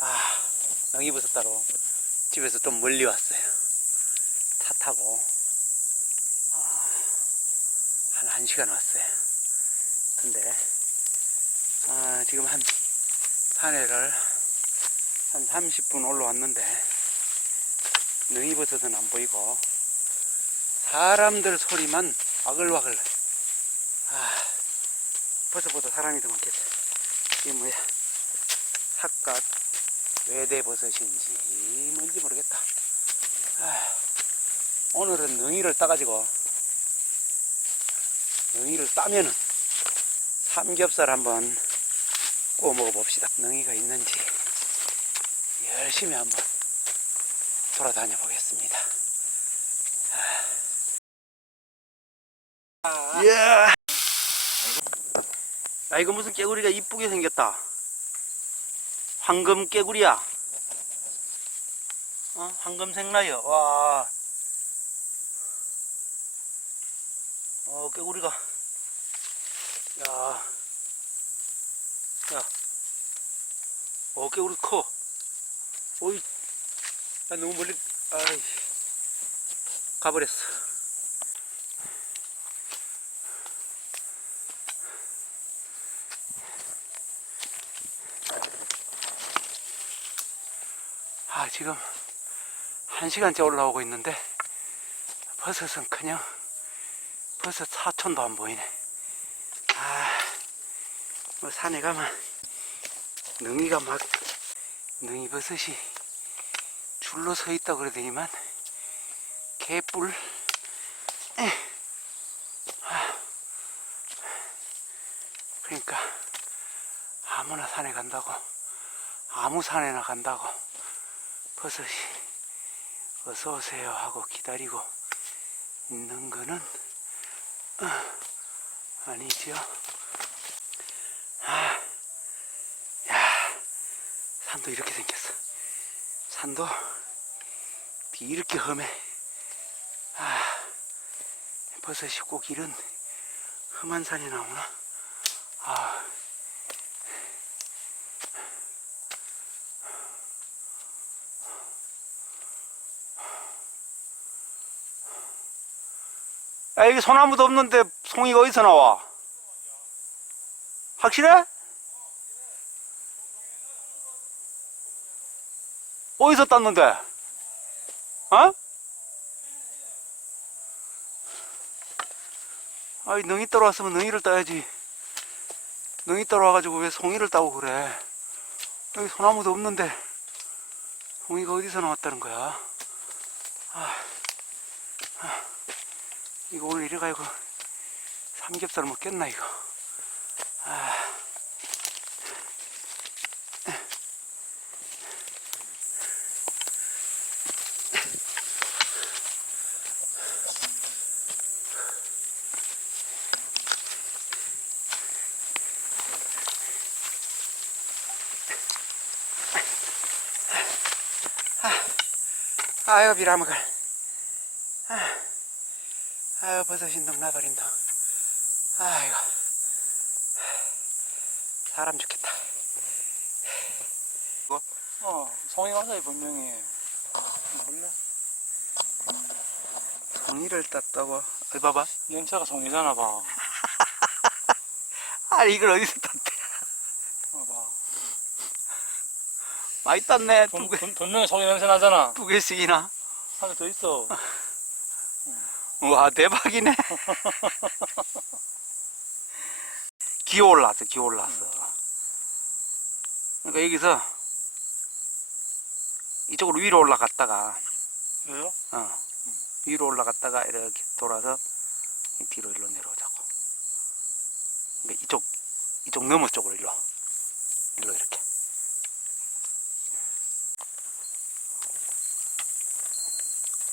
아, 능이버섯 따로 집에서 좀 멀리 왔어요. 차 타고, 아, 한 1시간 왔어요. 근데, 아, 지금 한 산에를 한 30분 올라왔는데, 능이버섯은 안 보이고, 사람들 소리만 와글와글. 아, 버섯보다 사람이 더 많겠다. 이게 뭐야? 삿갓 외대버섯인지 뭔지 모르겠다. 아, 오늘은 능이를 따가지고 능이를 따면은 삼겹살 한번 구워 먹어봅시다. 능이가 있는지 열심히 한번 돌아다녀 보겠습니다. 아, 예. 아 이거 무슨 깨구리가 이쁘게 생겼다. 황금 깨구리야. 어? 황금 생라요. 와. 어, 깨구리가. 야. 야. 어, 깨구리 커. 오이. 나 너무 멀리, 아이. 가버렸어. 지금 한 시간째 올라오고 있는데 버섯은 그냥 버섯 사촌도 안 보이네. 아, 뭐 산에 가면 능이가 막 능이 버섯이 줄로 서 있다 그러더니만 개뿔. 에. 아, 그러니까 아무나 산에 간다고 아무 산에나 간다고 버섯이 어서 오세요 하고 기다리고 있는 거는 어, 아니죠. 아, 야, 산도 이렇게 생겼어. 산도 이렇게 험해. 아, 버섯이 꼭 이런 험한 산에 나오나? 아. 야, 여기 소나무도 없는데 송이가 어디서 나와? 확실해? 어디서 땄는데? 어? 아이, 능이 따러 왔으면 능이를 따야지. 능이 따러 와가지고 왜 송이를 따고 그래? 여기 소나무도 없는데, 송이가 어디서 나왔다는 거야? 아. 이거 오늘 이래가지고 삼겹살 먹겠나 이거 아. 아유 비라먹을 아. 아유 버섯이 넉나버린다 아이고 사람 죽겠다 어, 송이 와서 분명히. 몰라? 송이를 땄다고 어이 봐봐 냄새가 송이잖아, 봐. 아니 이걸 어디서 땄대 어, 봐. 많이 땄네 분, 두, 개, 분, 분명히 송이 냄새 나잖아. 두 개씩이나 하나 더 있어. 와 대박이네 기어 올랐어 기어 올랐어 그러니까 여기서 이쪽으로 위로 올라갔다가 왜요? 어, 위로 올라갔다가 이렇게 돌아서 이 뒤로 일로 내려오자고. 그러니까 이쪽 이쪽 너머 쪽으로 일로 일로 이렇게.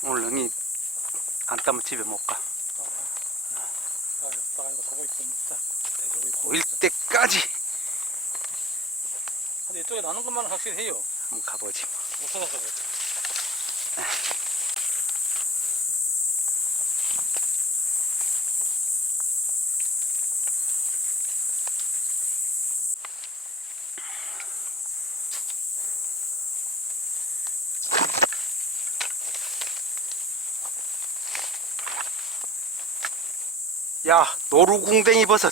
오늘 능이 안 따면 집에 못 가. 보일 때까지 근데 이쪽에 나는 것만은 확실히 해요. 한번 가보지. 뭐. 못 찾아서 그래. 야, 노루궁뎅이 버섯.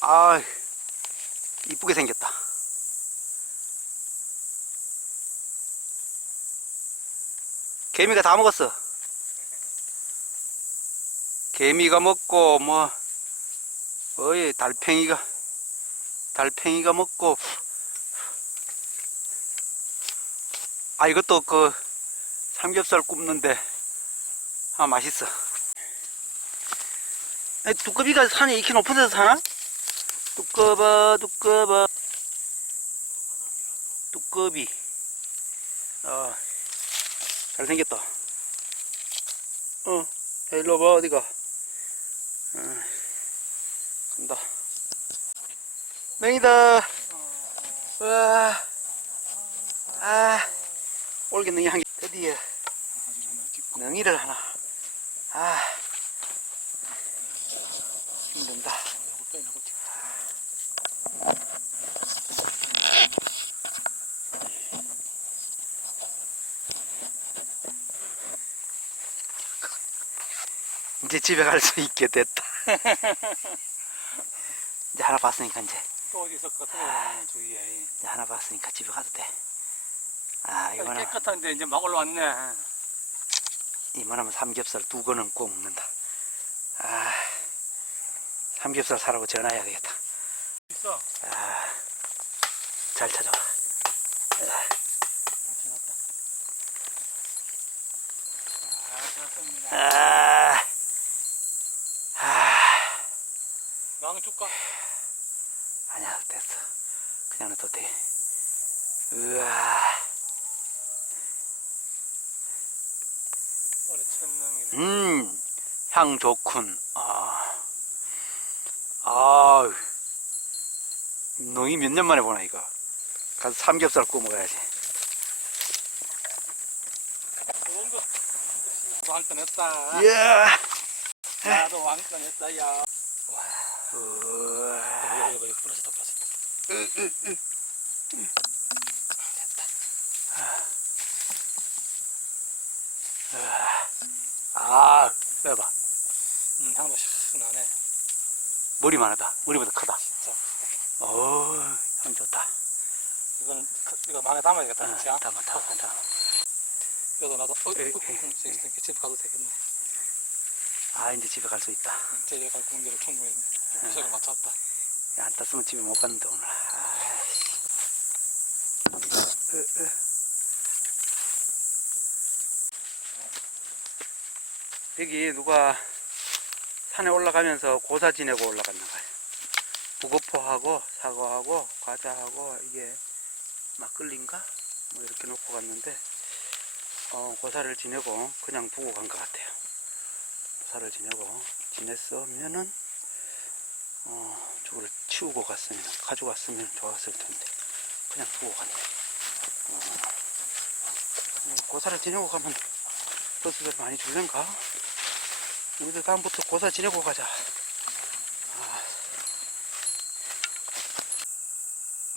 아, 이쁘게 생겼다. 개미가 다 먹었어. 개미가 먹고, 뭐, 어이, 달팽이가, 달팽이가 먹고, 아, 이것도 그, 삼겹살 굽는데, 아, 맛있어. 두꺼비가 산에 이렇게 높은 데서 사나? 두꺼봐, 두꺼봐. 두꺼비. 아, 잘생겼다. 어, 야, 일로 와봐, 어디가. 어, 간다. 맹이다. 와, 아, 올게 능이 한 개. 드디어 능이를 하나. 아, 힘든다. 이제 집에 갈 수 있게 됐다. 이제 하나 봤으니까 이제, 또 어디 있을 것 같은 거 주위에 이제 하나 봤으니까 집에 가도 돼. 아, 이거는, 깨끗한데 이제 막 올라왔네 이만하면 삼겹살 두 건은 구워 먹는다. 아, 삼겹살 사라고 전화해야 되겠다. 있어 아, 잘 찾아와. 아 좋았습니다 아, 아, 망 줄까? 아니야, 됐어. 그냥 놔둬도 돼. 우와, 올해 천능이네 음, 향 좋군. 아, 아, 너희 몇년 만에 보나, 이거. 가서 삼겹살 구워 먹어야지. 좋은 거 왕권 했다 이야, 나도 왕권 했다 야 우와. 이거 이거 부러졌다 부러졌다 아, 빼봐. 음 향도 시원하네 머리만 하다. 머리보다 크다. 진짜 오, 향 좋다. 크- 이거 망에 담아야겠다 아, 진짜 담아, 담아, 담아. 그래도 나도 어, 에이, 어, 에이. 음, 이제 집 가도 되겠네 아, 이제 집에 갈 수 있다. 음, 제일 갈 공대로 충분히 구석에 맞췄다 야, 안 땄으면 집에 못 갔는데, 오늘. 아이씨. 으, 으. 여기 누가 산에 올라가면서 고사 지내고 올라갔나 봐요. 북어포하고 사과하고 과자하고 이게 막걸리인가? 뭐 이렇게 놓고 갔는데 어, 고사를 지내고 그냥 두고 간 것 같아요. 고사를 지내고 지냈으면은 어, 저거를 치우고 갔으면 가져갔으면 좋았을 텐데 그냥 두고 갔네. 어, 음, 고사를 지내고 가면 버스를 많이 줄는가? 우리도 다음부터 고사 지내고 가자. 아.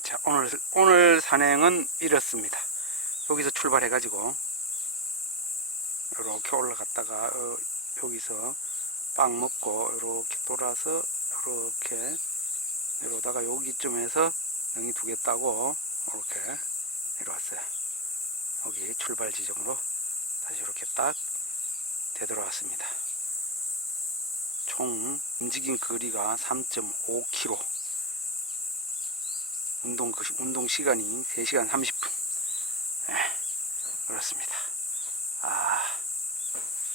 자, 오늘, 오늘 산행은 이렇습니다. 여기서 출발해가지고, 이렇게 올라갔다가, 어, 여기서 빵 먹고, 이렇게 돌아서, 이렇게, 이러다가 여기쯤에서 능이 두 개 따고, 이렇게 내려왔어요. 여기 출발 지점으로 다시 이렇게 딱 되돌아왔습니다. 총 움직인 거리가 3.5km. 운동, 그- 운동 시간이 3시간 30분. 예, 그렇습니다. 아,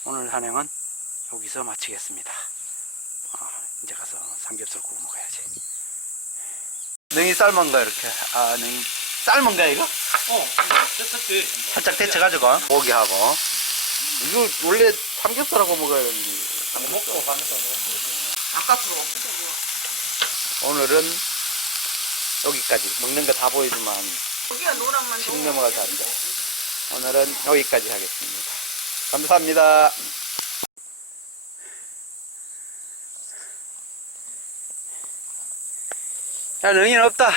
오늘 산행은 여기서 마치겠습니다. 아, 이제 가서 삼겹살 구워 먹어야지. 능이 삶은 거 이렇게. 아, 능이 삶은 거야, 이거? 어 됐었지 살짝 데쳐가지고 고기하고 이거 원래 삼겹살하고 먹어야 되는데 먹고 가면서 먹으면 아까스러워. 오늘은 여기까지 먹는 거 다 보이지만 여기가 노란만 10 넘어가서 안 돼. 오늘은 여기까지 하겠습니다. 감사합니다. 야, 능이는 없다.